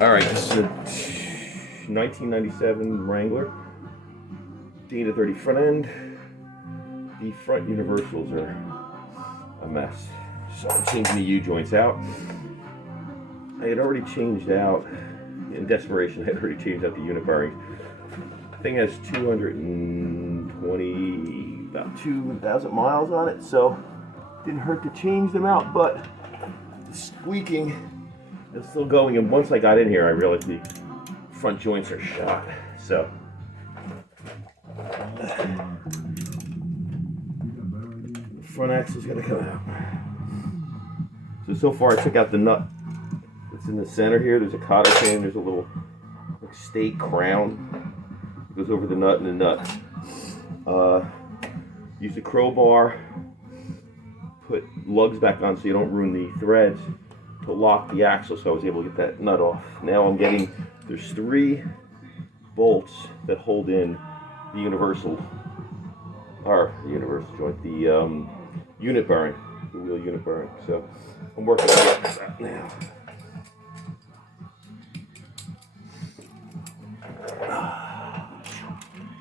All right, this is a 1997 Wrangler. Data 30 front end. The front universals are a mess. So I'm changing the U-joints out. I had already changed out, in desperation, I had already changed out the unit bearings. The thing has 220, about 2,000 miles on it, so it didn't hurt to change them out, but the squeaking is still going, and once I got in here, I realized the front joints are shot, so. The front axle's gotta come out. So far I took out the nut that's in the center here. There's a cotter pin, there's a little like stake crown. It goes over the nut and the nut. Use a crowbar, put lugs back on so you don't ruin the threads, to lock the axle, so I was able to get that nut off. Now I'm getting, there's 3 bolts that hold in the universal joint, the unit bearing, the wheel unit bearing. So I'm working on that now.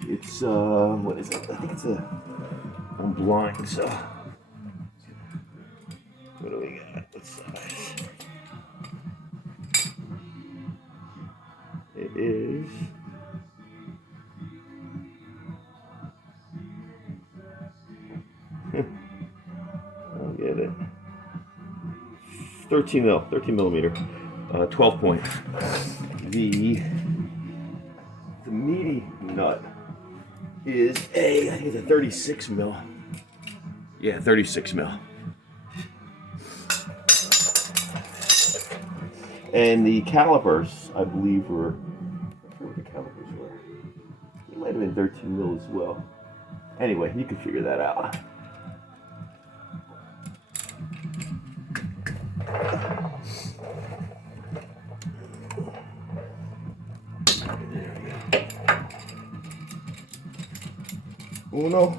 It's what is it? I think it's I'm blind, so what do we got? What size? It is I'll get it. 13 millimeter, 12 point. The meaty nut is I think it's a 36 mil. Yeah, 36 mil. And the calipers, I believe, were, I forget what the calipers were. They might have been 13 mil as well. Anyway, you can figure that out. Uno.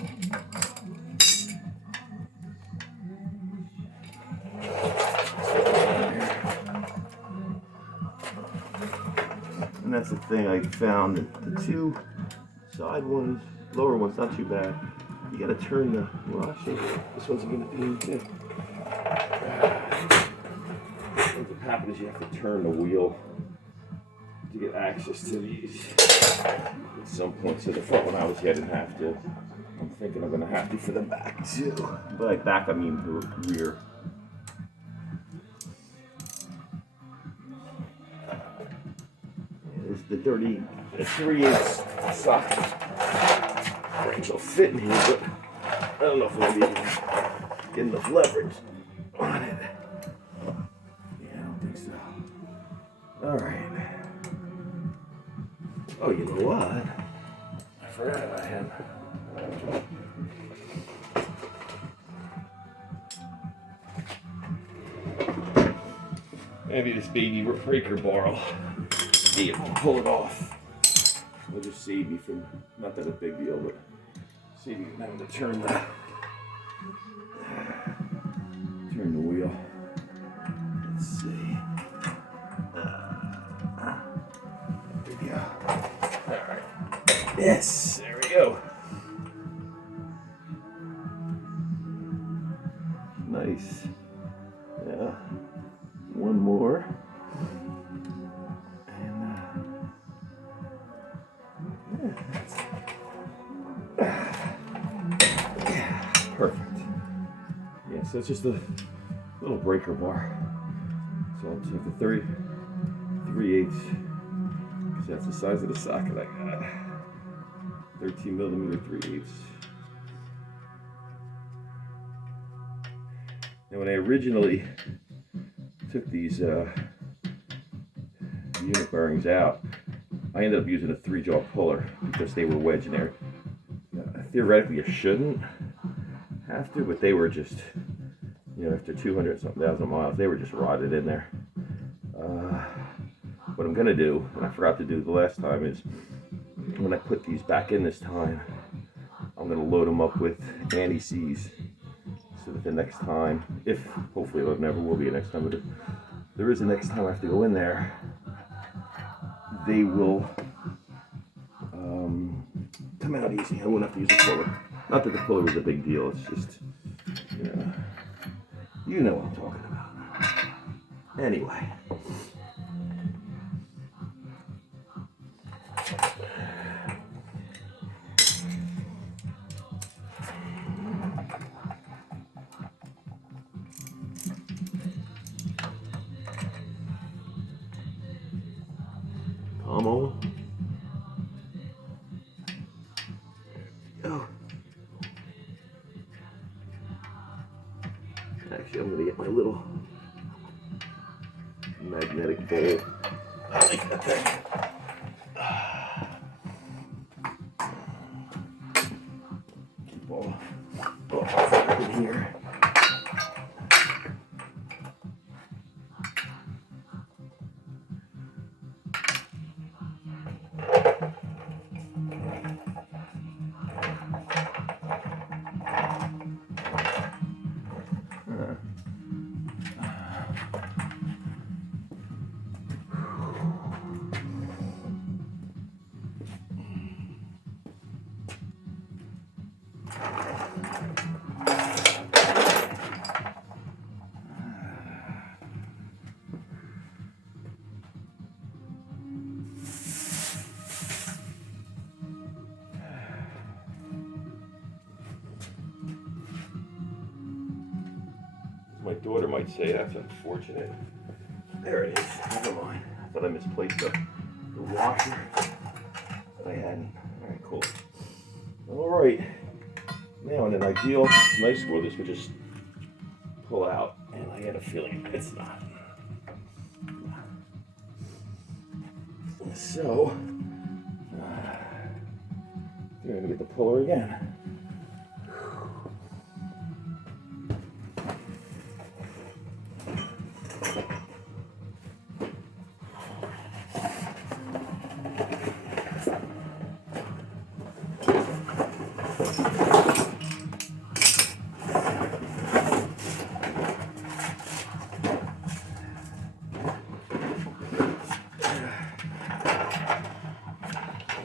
And that's the thing I found, that the 2 side ones, lower ones, not too bad. You gotta turn the, well actually, this one's gonna be too. What happens is you have to turn the wheel to get access to these at some point. So the front one obviously I didn't have to. I'm thinking I'm gonna have to for the back too. By back I mean the rear. There's the dirty 3/8 socket. Frames will fit in here, but I don't know if I'm gonna be get enough leverage on it. Yeah, I don't think so. All right. Oh, you know what? I forgot about him. Maybe this baby breaker bar will be able to pull it off. It'll just save me from, not that it's a big deal, but save me from having to turn the wheel. Let's see. There we go. All right. Yes, there we go. Nice. Yeah. One more. And yeah, perfect. Yeah, so it's just a little breaker bar. So I'll take the 3/8, because that's the size of the socket I got. 13 millimeter 3/8. Now when I originally took these unit bearings out, I ended up using a 3-jaw puller because they were wedged in there. Theoretically, I shouldn't have to, but they were just, after 200-something-thousand miles, they were just rotted in there. What I'm gonna do, and I forgot to do the last time, is when I put these back in this time, I'm gonna load them up with anti-seize, so that the next time, if hopefully there never will be a next time, but if there is a next time I have to go in there, they will come out easy. I won't have to use a puller. Not that the puller was a big deal. It's just, you know what I'm talking about. Anyway. Come on. Oh. Actually, I'm going to get my little magnetic bowl. I like that thing. Keep all in here. My daughter might say that's unfortunate. There it is. Never mind. I thought I misplaced the washer, but I hadn't. All right, cool. All right. Now, in an ideal nice world, this would just pull out, and I had a feeling it's not. So, I'm gonna get the puller again.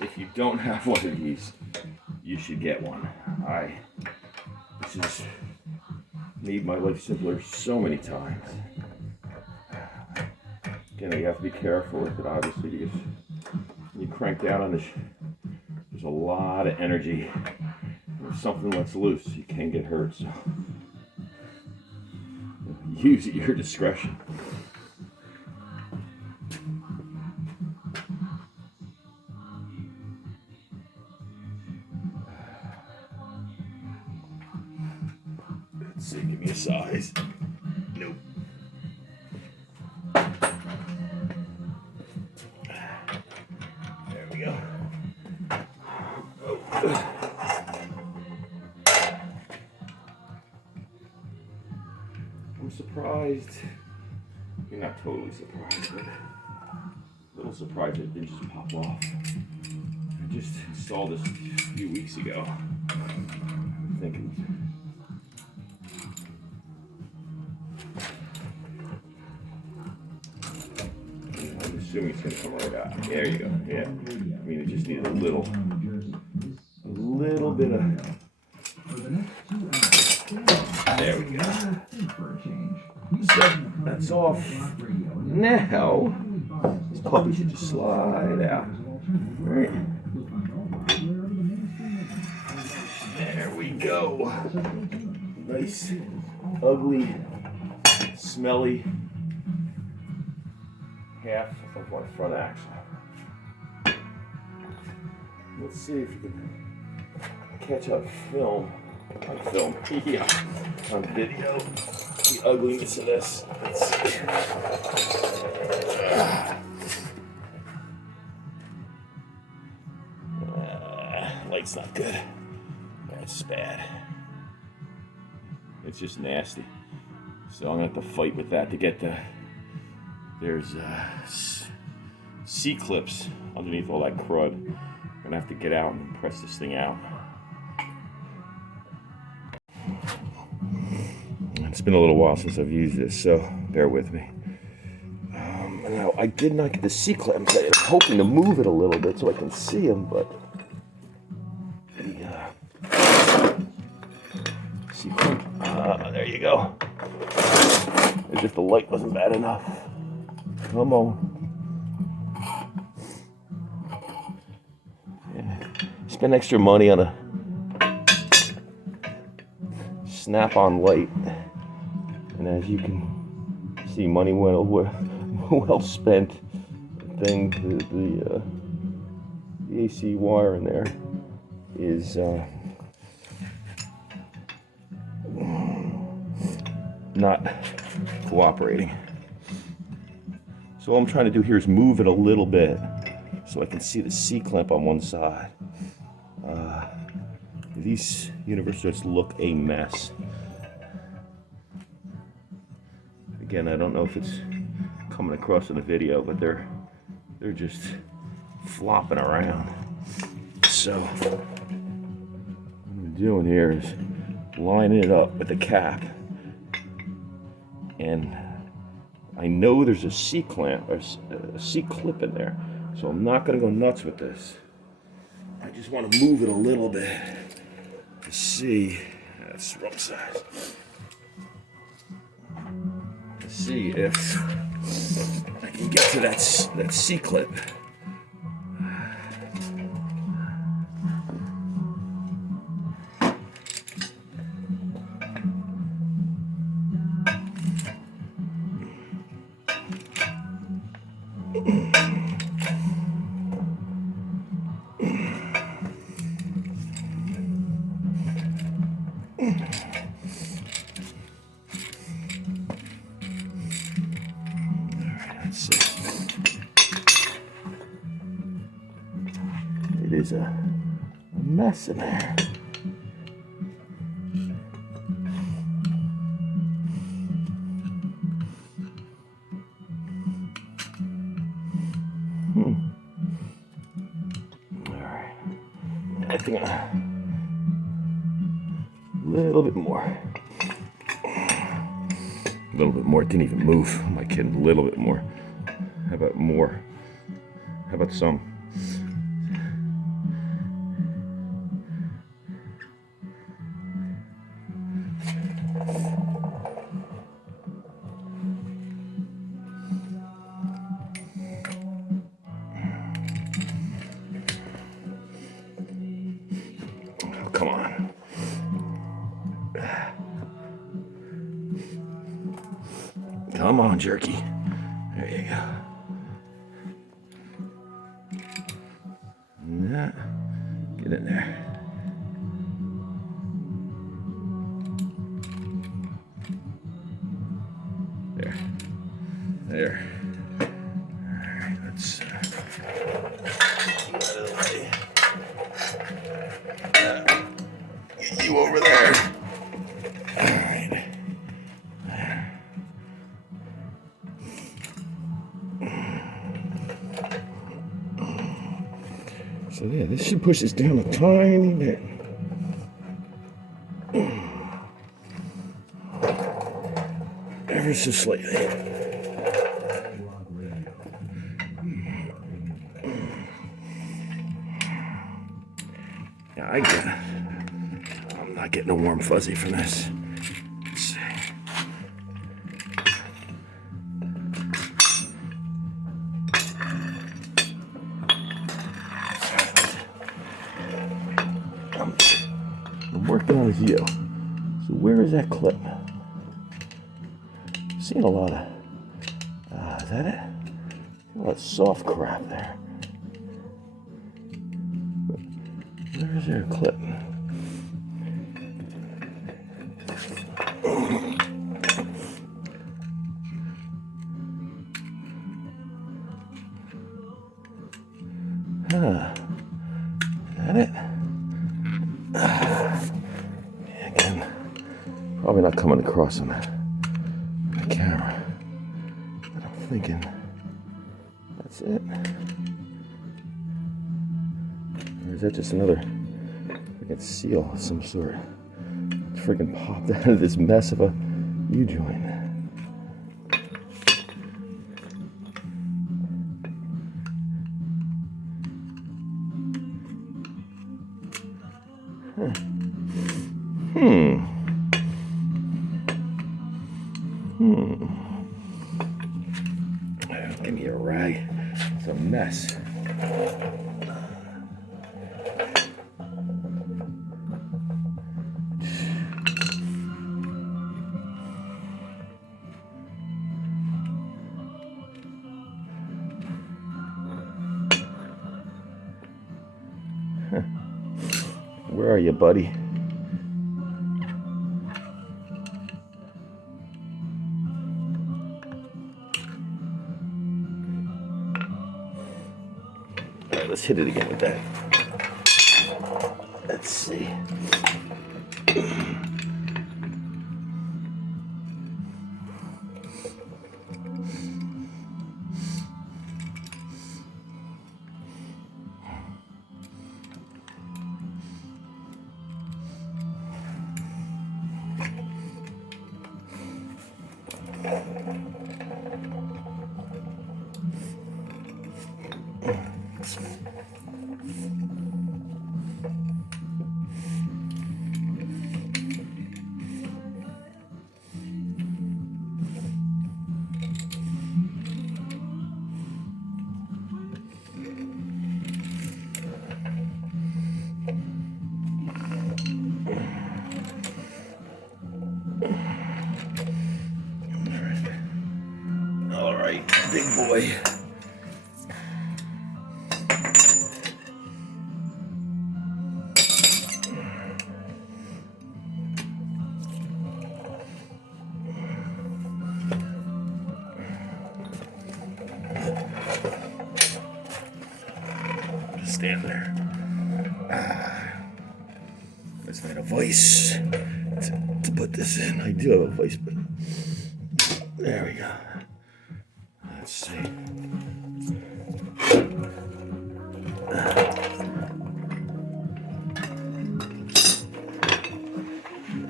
If you don't have one of these, you should get one. This has made my life simpler so many times. Again, you have to be careful with it, obviously, because when you crank down on this, there's a lot of energy. If something lets loose, you can get hurt. So use at your discretion. Let's see, give me a size. Nope. There we go. Oh. I'm surprised. You're not totally surprised, but a little surprised it didn't just pop off. I just installed this a few weeks ago. I'm thinking. I'm assuming it's going to come right out. There you go. Yeah. I mean, it just needed a little bit of. There we go. So that's off. Now, this puppy should just slide out. All right. There we go. Nice, ugly, smelly half of my front axle. Let's see if you can catch on film. Yeah, on video, the ugliness of this. Let's see. Light's not good. That's bad. It's just nasty. So I'm gonna have to fight with that to get there's C-clips underneath all that crud. I'm gonna have to get out and press this thing out. It's been a little while since I've used this, so bear with me. Now, I did not get the C-clip. I'm hoping to move it a little bit so I can see them, but the C-clip, there you go. As if the light wasn't bad enough. Come on. Yeah. Spend extra money on a snap-on light, and as you can see, money well spent. Thing, the AC wire in there is not cooperating. So all I'm trying to do here is move it a little bit so I can see the C-clamp on one side. These universals look a mess. Again, I don't know if it's coming across in the video, but they're just flopping around. So what I'm doing here is lining it up with the cap, and I know there's a C-clamp or a C-clip in there, so I'm not going to go nuts with this. I just want to move it a little bit to see. That's the wrong side. To see if I can get to that C-clip. It is a mess in there. All right. I think a little bit more. A little bit more. It didn't even move. Am I kidding? A little bit more. How about more? How about some? Oh, come on. Come on, jerky. There you go. Yeah. Get in there. There. Alright, let's get out of the way. Get you over there. Alright. So yeah, this should push this down a tiny bit. Ever so slightly. Yeah, I get it. I'm not getting a warm fuzzy from this. Let's see. I'm working on his view. So where is that clip? Seeing a lot of, is that it? A lot of soft crap there. Where is there a clip? Is that it? Yeah, again, probably not coming across on the camera. But I'm thinking that's it. Or is that just another freaking seal of some sort? It's freaking popped out of this mess of a U-joint. Give me a rag. It's a mess. Where are you, buddy? All right, let's hit it again with that. Let's see. All right, big boy. Just stand there. That's not a voice to put this in. I do have a voice, but there we go. Let's see.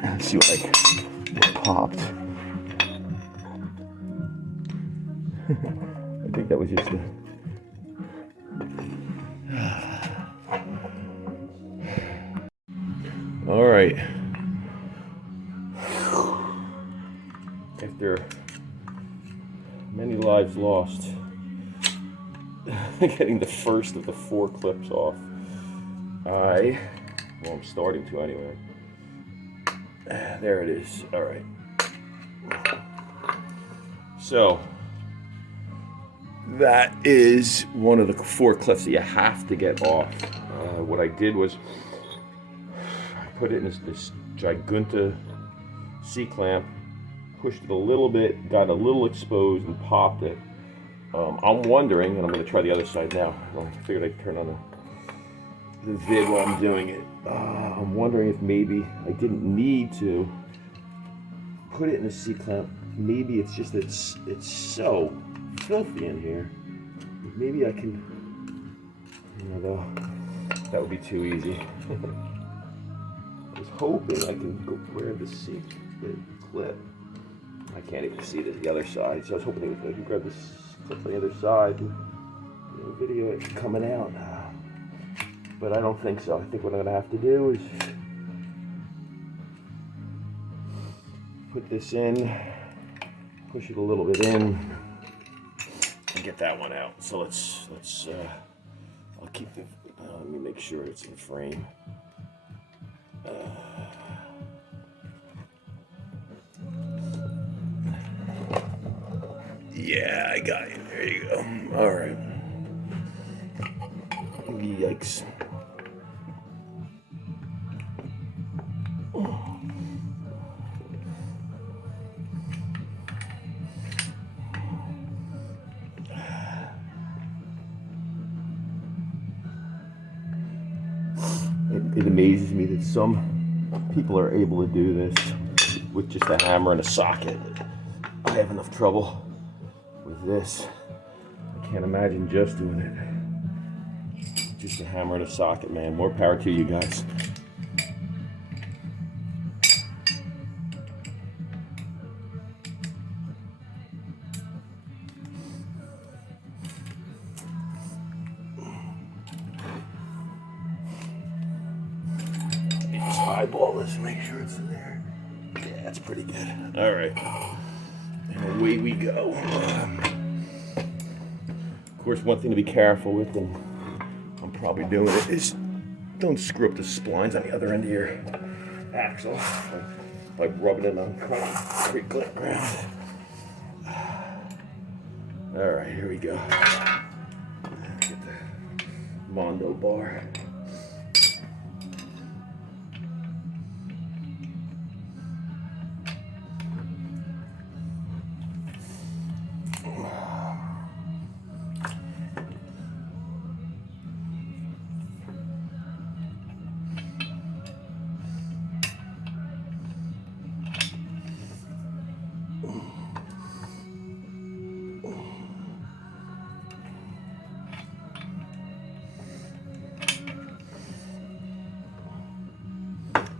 Let's see what popped. I think that was just a... All right. After many lives lost, getting the first of the 4 clips off, I'm starting to anyway. There it is. All right. So that is one of the 4 clips that you have to get off. What I did was I put it in this Gigunta C-clamp, pushed it a little bit, got a little exposed and popped it. I'm wondering, and I'm going to try the other side now. I figured I'd turn on the vid while I'm doing it. I'm wondering if maybe I didn't need to put it in a C-clamp. Maybe it's just that it's so filthy in here. Maybe I can, though, that would be too easy. I was hoping I can go grab the clip. I can't even see the other side, so I was hoping I could grab this clip on the other side and video it coming out. But I don't think so. I think what I'm going to have to do is put this in, push it a little bit in, and get that one out. So let's I'll keep the, let me make sure it's in frame. Yeah, I got it. There you go. All right. Yikes. It amazes me that some people are able to do this with just a hammer and a socket. I have enough trouble with this. I can't imagine just doing it. Just a hammer and a socket, man. More power to you guys. eyeball this, make sure it's in there. Yeah, that's pretty good. All right, and away we go. Of course, one thing to be careful with, and I'm probably doing it, is don't screw up the splines on the other end of your axle by rubbing it on concrete ground. All right, here we go. Get the Mondo bar.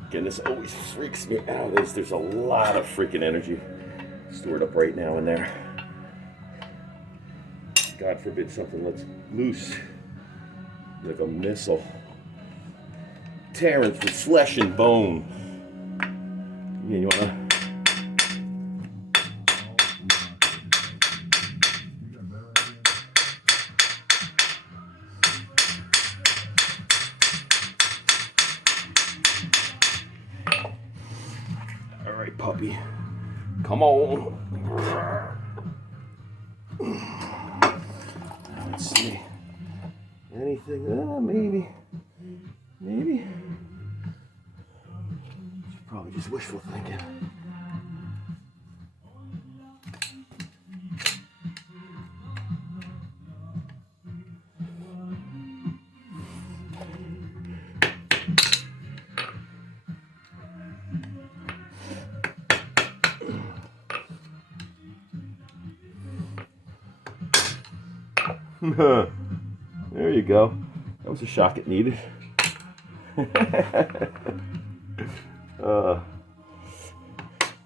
Again, this always freaks me out, is there's a lot of freaking energy stored up right now in there. God forbid something lets loose like a missile, tearing through flesh and bone. Yeah, you wanna? All right, puppy, come on. Let's see. Anything? Maybe. It's probably just wishful thinking. There you go. That was a shock it needed. I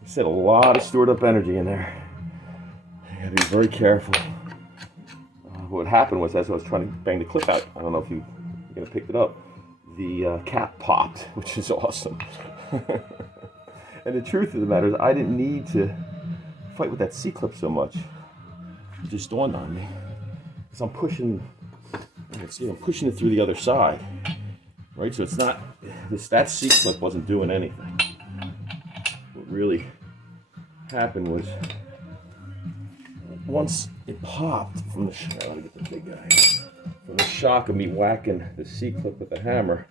said a lot of stored up energy in there. I gotta be very careful. What happened was, as I was trying to bang the clip out, I don't know if you picked it up, the cap popped, which is awesome. And the truth of the matter is, I didn't need to fight with that C-clip so much. It just dawned on me. Because I'm pushing it through the other side, right? So it's not, that C-clip wasn't doing anything. What really happened was, once it popped from the shock, I gotta get the big guy. From the shock of me whacking the C-clip with the hammer,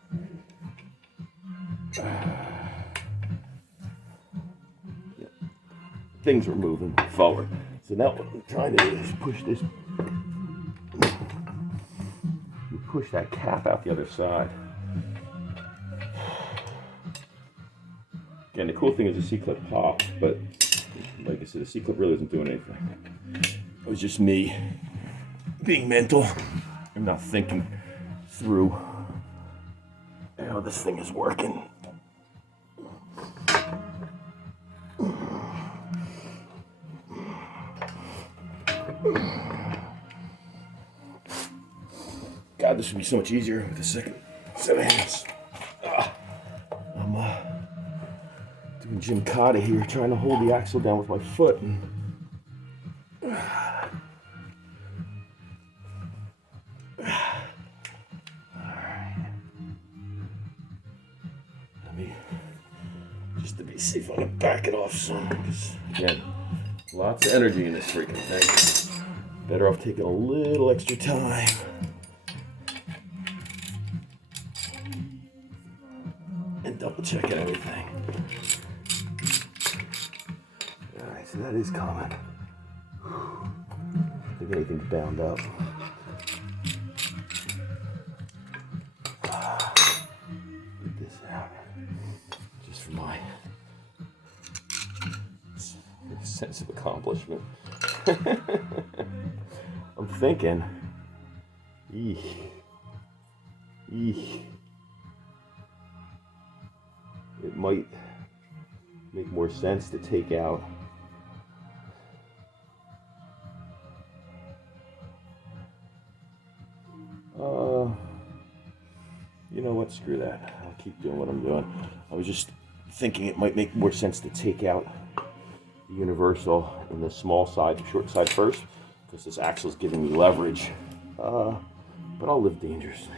things were moving forward. So now what I'm trying to do is push this. You push that cap out the other side. Again, the cool thing is the C-clip popped, but like I said, the C-clip really isn't doing anything. It was just me being mental and not thinking through how this thing is working. God, this would be so much easier with a second set of hands. I'm doing Jim Cotta here, trying to hold the axle down with my foot. See if I can back it off some, because again, lots of energy in this freaking thing. Better off taking a little extra time. And double checking everything. Alright, so that is coming. I think anything's bound up. Get this out. Just for my sense of accomplishment. I'm thinking, it might make more sense to take out you know what, screw that. I'll keep doing what I'm doing. I was just thinking it might make more sense to take out the universal in the small side, the short side first, because this axle is giving me leverage. But I'll live dangerously.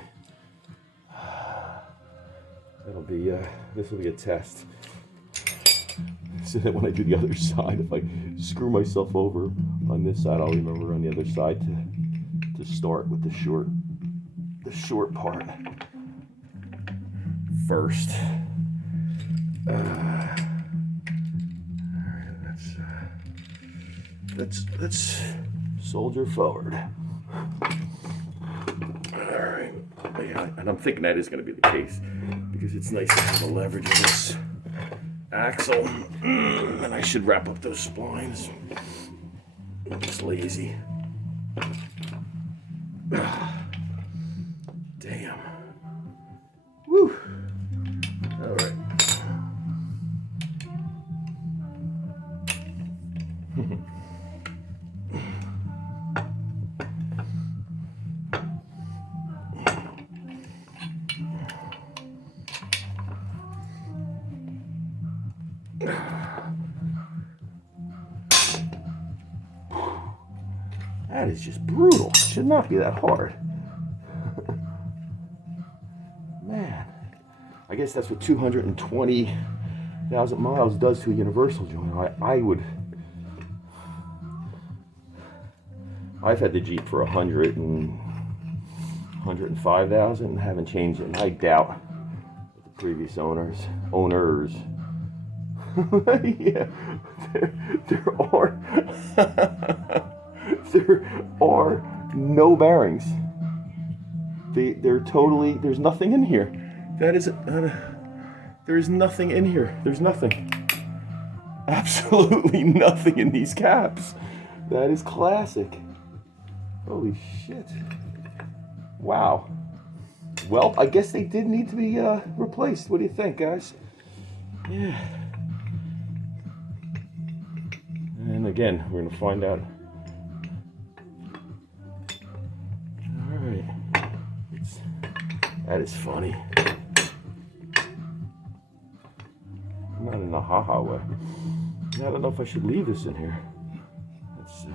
That'll be, this will be a test. So that when I do the other side, if I screw myself over on this side, I'll remember on the other side to start with the short part first. Let's soldier forward. All right, yeah, and I'm thinking that is going to be the case because it's nice to have the leverage of this axle, and I should wrap up those splines. I'm just lazy. Damn. Woo. All right. That is just brutal. It should not be that hard. Man, I guess that's what 220,000 miles does to a universal joint. I've had the Jeep for 105,000 and haven't changed it. And I doubt that the previous owners, yeah, there are no bearings. They're totally, there's nothing in here. That is, there's nothing in here. There's nothing. Absolutely nothing in these caps. That is classic. Holy shit. Wow. Well, I guess they did need to be replaced. What do you think, guys? Yeah. And again, we're going to find out. All right. That is funny. Not in a ha-ha way. I don't know if I should leave this in here. Let's see.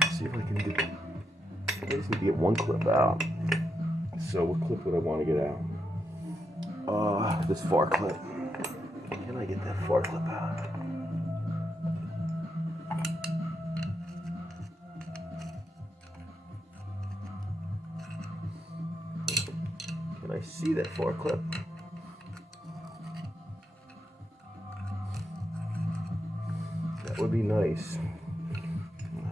Let's see if I can get. I just need to get one clip out. So what clip would I want to get out? This far clip. Can I get that far clip out? Can I see that far clip? That would be nice.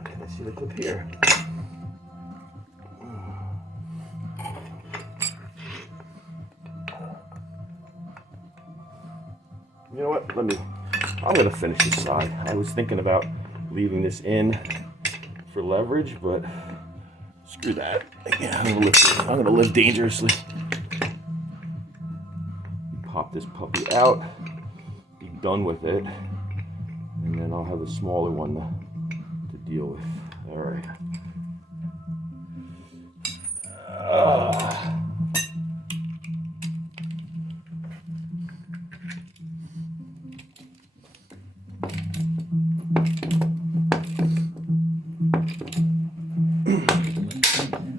Can I see the clip here? You know what? I'm gonna finish this side. I was thinking about leaving this in for leverage, but screw that. Yeah, I'm gonna live dangerously. Pop this puppy out, be done with it, and then I'll have a smaller one to deal with. All right.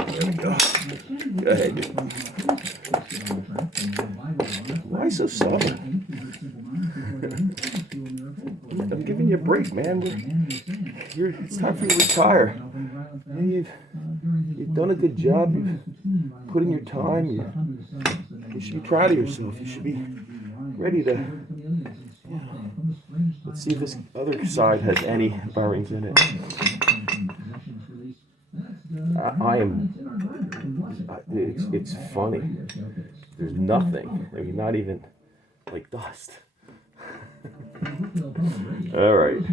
There we go. Go ahead, dude. Why so soft? I'm giving you a break, man. It's time for you to retire. You've done a good job. You've put in your time. You should be proud of yourself. You should be ready to. Yeah. Let's see if this other side has any bearings in it. It's funny. There's nothing. I mean, not even like dust. All right.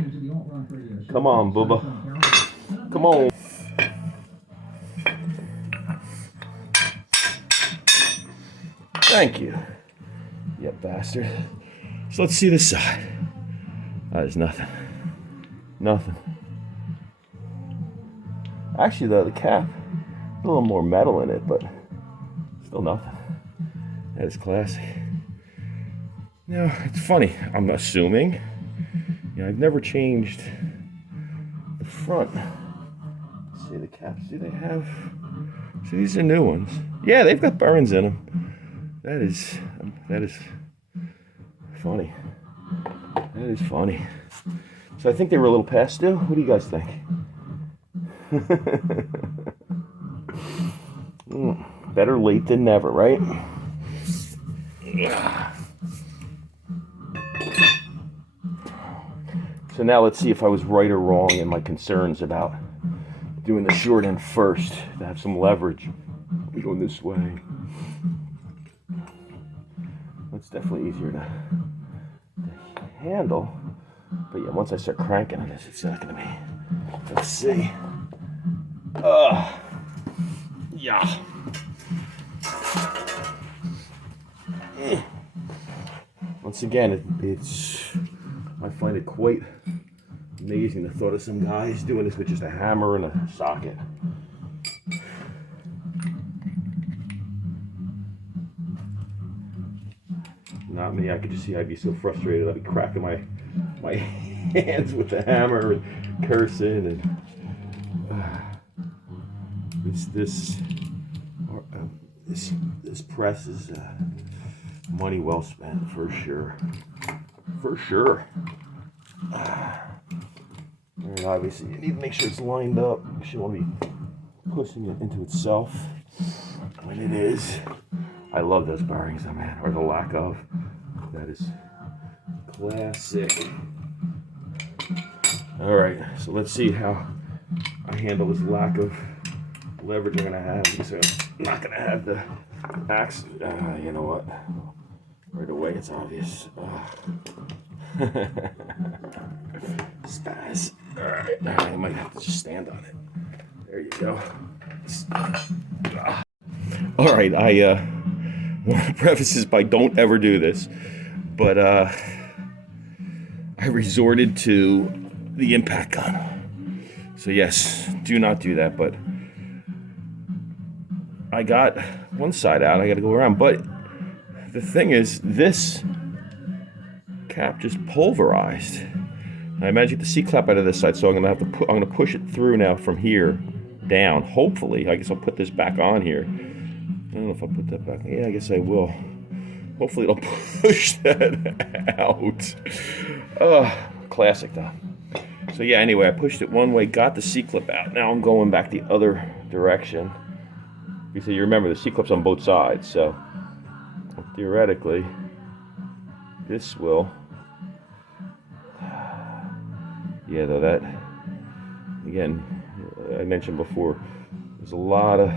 Come on, Bubba. Come on. Thank you. You bastard. So let's see this side. There's nothing. Nothing. Actually, the cap, a little more metal in it, but still nothing. That is classic. Now, it's funny. I'm assuming, I've never changed the front. Let's see the caps. Do they have? See, these are new ones. Yeah, they've got burns in them. That is funny. That is funny. So I think they were a little past due. What do you guys think? Better late than never, right? So now let's see if I was right or wrong in my concerns about doing the short end first to have some leverage going this way. It's definitely easier to handle, but yeah, once I start cranking on this, it's not going to be. Let's see. Yeah. Once again, I find it quite amazing the thought of some guys doing this with just a hammer and a socket. Not me. I could just see I'd be so frustrated. I'd be cracking my hands with the hammer and cursing, and this press is money well spent for sure. For sure. And obviously, you need to make sure it's lined up. You shouldn't want to be pushing it into itself when it is. I love those bearings, though, man, or the lack of. That is classic. All right, so let's see how I handle this lack of leverage I'm gonna have. So I'm not gonna have the axe. You know what? Right away, it's obvious. Spaz. All right, I might have to just stand on it. There you go. All right, I want to preface this by don't ever do this, but I resorted to the impact gun. So yes, do not do that, but I got one side out, I got to go around, but the thing is, this cap just pulverized. I imagine the C-clap out of this side, so I'm gonna push it through now from here down. Hopefully, I guess I'll put this back on here. I don't know if I'll put that back. Yeah, I guess I will. Hopefully it'll push that out. Classic though. So yeah, anyway, I pushed it one way, got the C-clip out. Now I'm going back the other direction. Because you remember the C-clip's on both sides, so theoretically, this will. Yeah, though that, again, I mentioned before, there's a lot of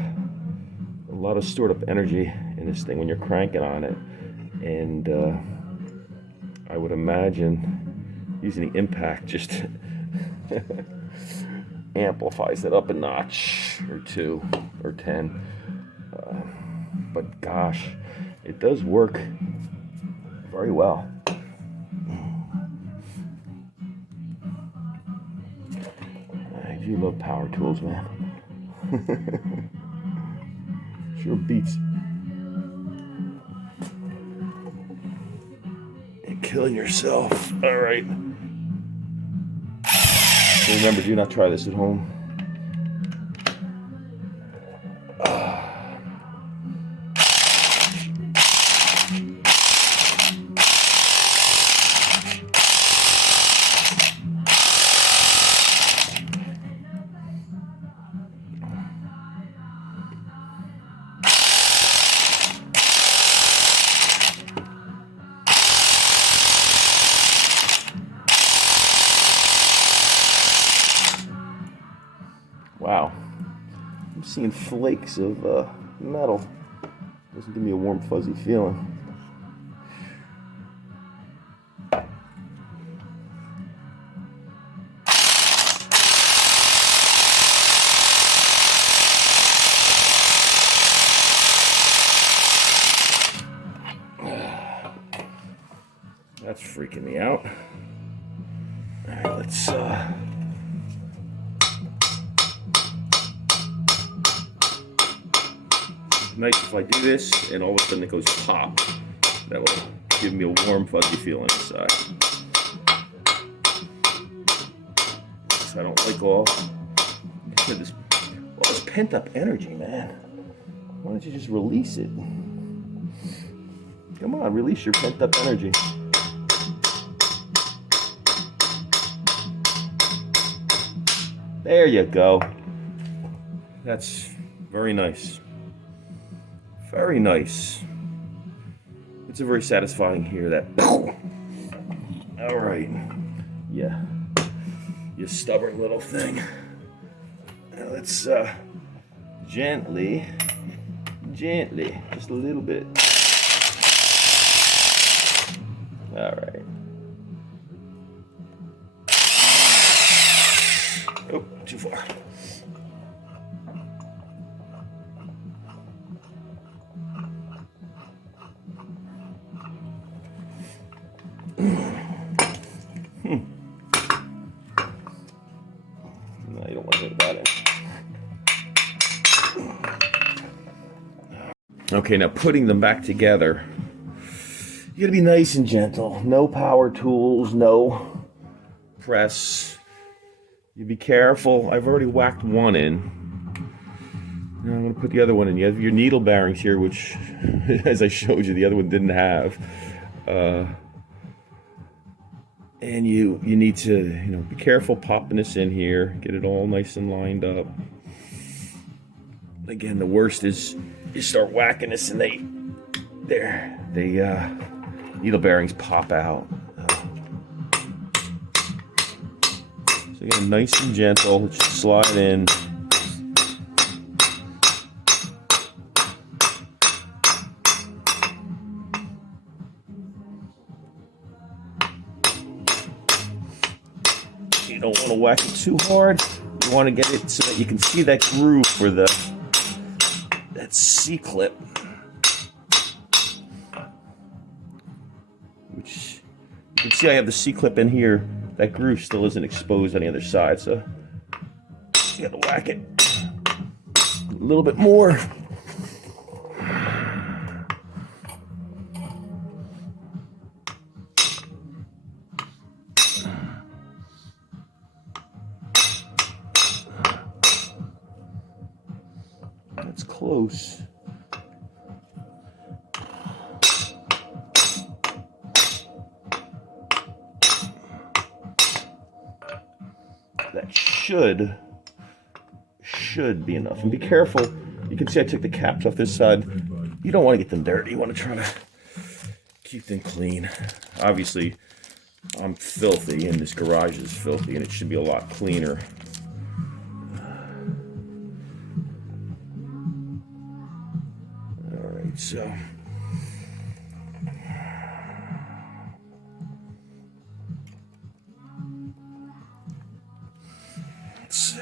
stored up energy in this thing when you're cranking on it, and I would imagine using the impact just amplifies it up a notch or 2 or 10. But gosh, it does work very well. I do love power tools, man. Sure beats and killing yourself. All right. Remember, do not try this at home. Wow, I'm seeing flakes of metal. Doesn't give me a warm, fuzzy feeling. That's freaking me out. All right, let's nice if I do this and all of a sudden it goes pop. That will give me a warm, fuzzy feeling inside. So I don't like all this pent up energy, man. Why don't you just release it? Come on, release your pent up energy. There you go. That's very nice. Very nice. It's a very satisfying hear that. All right. Yeah. You stubborn little thing. Now let's gently, just a little bit. All right. Oh, too far. No, you don't want to hit that in. Okay, now putting them back together. You gotta be nice and gentle. No power tools, no press. You be careful. I've already whacked one in. Now I'm gonna put the other one in. You have your needle bearings here, which, as I showed you, the other one didn't have. And you need to, be careful popping this in here. Get it all nice and lined up. Again, the worst is you start whacking this and they needle bearings pop out. So again, nice and gentle, just slide in. You don't want to whack it too hard. You want to get it so that you can see that groove for that C-clip. Which you can see I have the C-clip in here. That groove still isn't exposed on the other side, so you got to whack it a little bit more. That's close. That should be enough. And be careful. You can see I took the caps off this side. You don't want to get them dirty. You want to try to keep them clean. Obviously, I'm filthy, and this garage is filthy, and it should be a lot cleaner. All right, so let's see.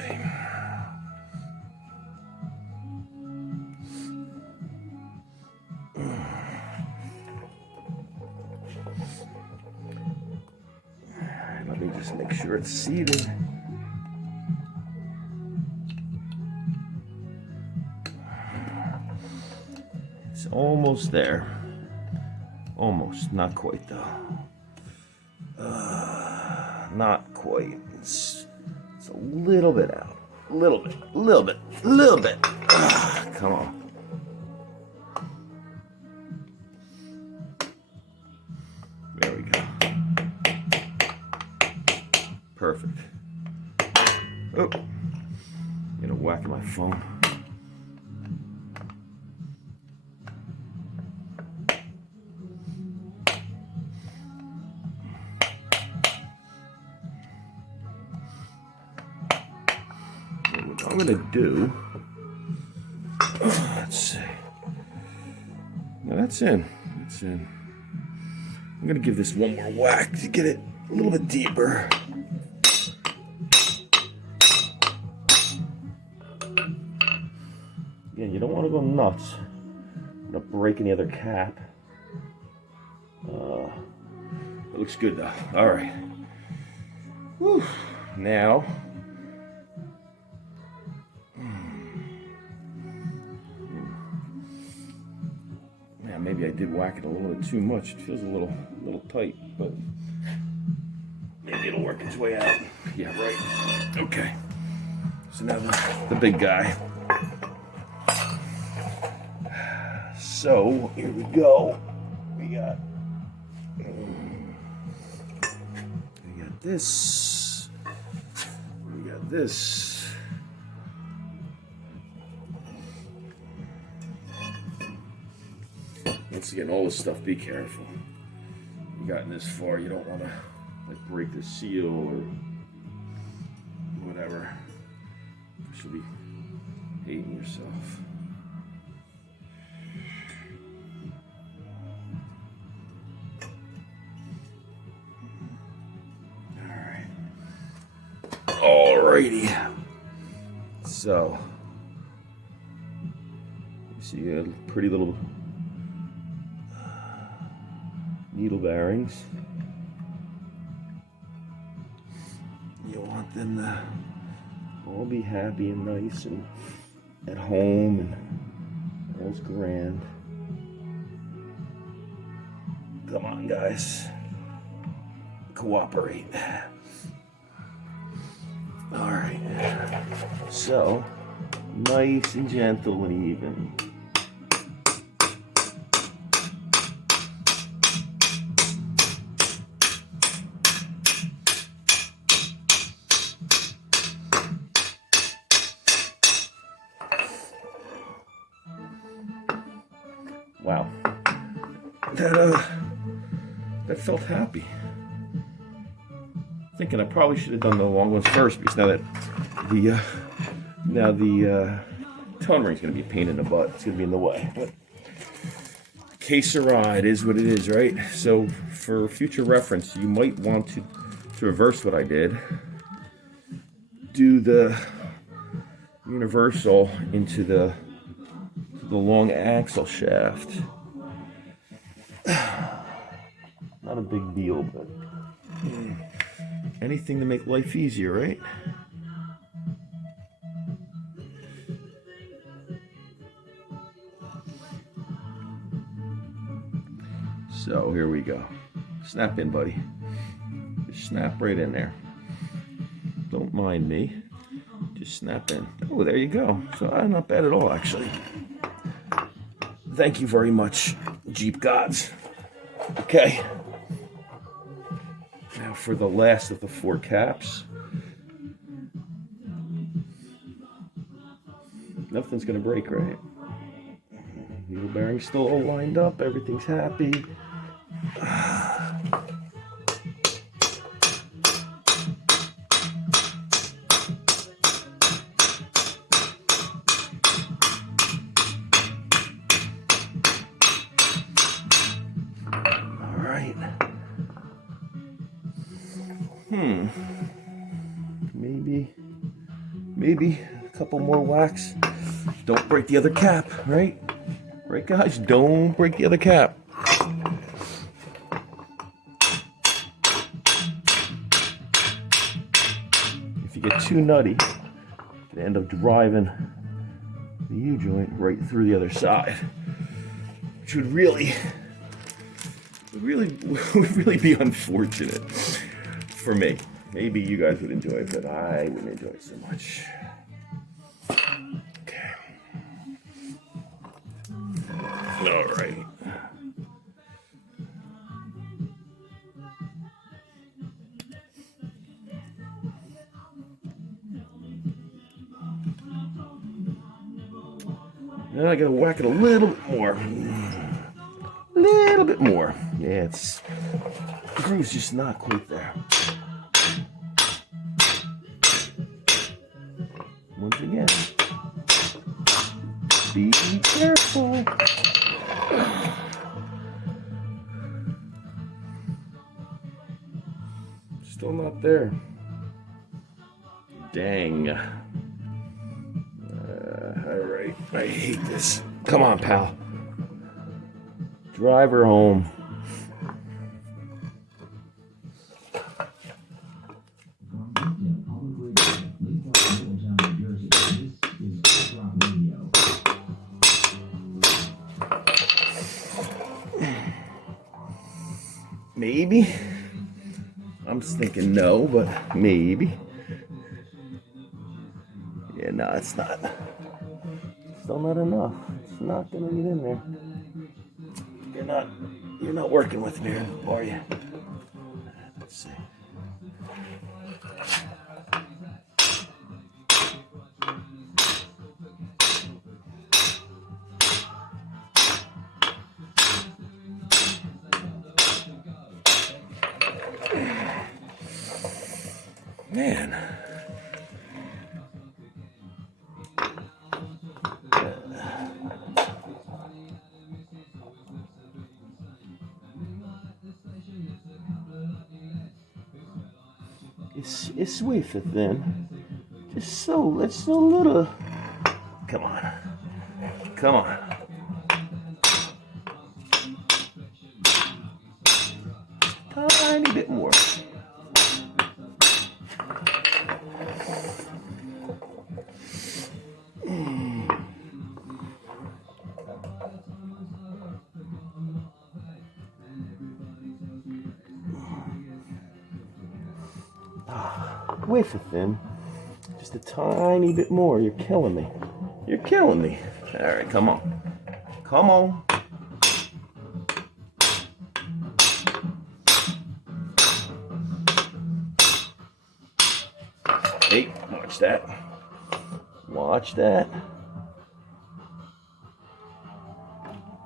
Let me just make sure it's seated. It's almost there. Almost, not quite though. Not quite. It's a little bit out. A little bit. Come on. There we go. Perfect. Oh, I'm gonna whack my phone. What I'm gonna do, let's see. Now that's in. That's in. I'm gonna give this one more whack to get it a little bit deeper. Again, you don't want to go nuts. Not break any other cap. It looks good though. All right. Whew. Now, Yeah, maybe I did whack it a little bit too much. It feels a little tight, but maybe it'll work its way out. Yeah, right. Okay. So now the big guy. So here we go. We got this. We got this. Once again, all this stuff, be careful. You gotten this far, you don't want to like break the seal or whatever. You should be hating yourself. Alrighty, so you see a pretty little needle bearings. You want them to all be happy and nice and at home and all's grand. Come on, guys, cooperate. All right, so nice and gentle and even. Wow, that felt happy. Thinking I probably should have done the long ones first, because now that the tone ring is going to be a pain in the butt. It's going to be in the way. But que sera, it is what it is, right? So for future reference, you might want to reverse what I did. Do the universal into the long axle shaft. Not a big deal, but anything to make life easier, right? So here we go. Snap in, buddy. Just snap right in there. Don't mind me. Just snap in. Oh, there you go. So not bad at all, actually. Thank you very much, Jeep gods. Okay. Now for the last of the 4 caps. Nothing's gonna break, right? Needle bearing's still all lined up. Everything's happy. Maybe a couple more whacks. Don't break the other cap, right? Right, guys? Don't break the other cap. If you get too nutty, you can end up driving the U-joint right through the other side, which would really be unfortunate for me. Maybe you guys would enjoy it, but I wouldn't enjoy it so much. Okay. All right. Now I gotta whack it a little bit more. A little bit more. Yeah, the groove's just not quite there. Once again, be careful. Still not there. Dang. Alright, I hate this. Come on, pal. Drive her home. Maybe. I'm thinking no, but maybe. Yeah, no, it's not. Still not enough. It's not gonna get in there. You're not working with me, are you? Let's see. Man. It's way for thin. It's so little. Come on. Come on. Tiny bit more. Wafer thin. Just a tiny bit more. You're killing me. You're killing me. All right, come on. Come on. Hey, watch that. Watch that.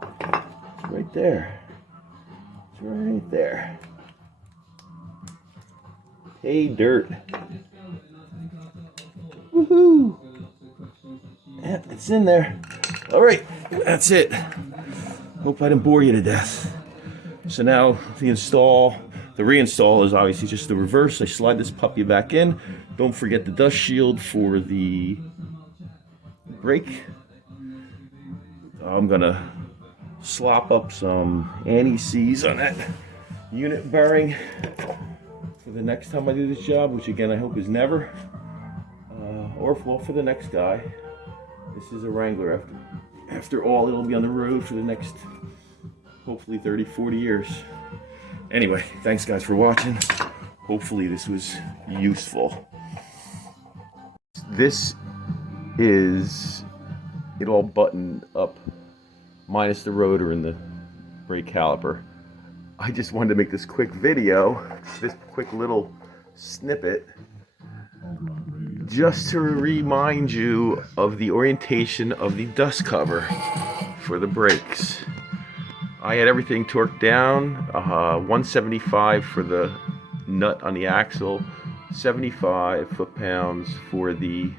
It's right there. It's right there. Hey, dirt. Woohoo! Yeah, it's in there. All right, that's it. Hope I didn't bore you to death. So now the reinstall is obviously just the reverse. I slide this puppy back in. Don't forget the dust shield for the brake. I'm gonna slop up some anti-seize on that unit bearing for the next time I do this job, which again I hope is never. Or for the next guy. This is a Wrangler. After all, it'll be on the road for the next, hopefully 30, 40 years. Anyway, thanks guys for watching. Hopefully this was useful. This is it all buttoned up, minus the rotor and the brake caliper. I just wanted to make this quick video, this quick little snippet, just to remind you of the orientation of the dust cover for the brakes. I had everything torqued down, 175 for the nut on the axle, 75 foot-pounds for the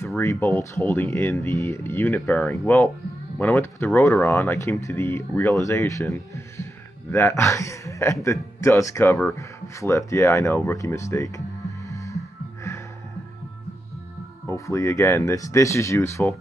3 bolts holding in the unit bearing. Well, when I went to put the rotor on, I came to the realization that I had the dust cover flipped. Yeah, I know, rookie mistake. Hopefully, again, this is useful.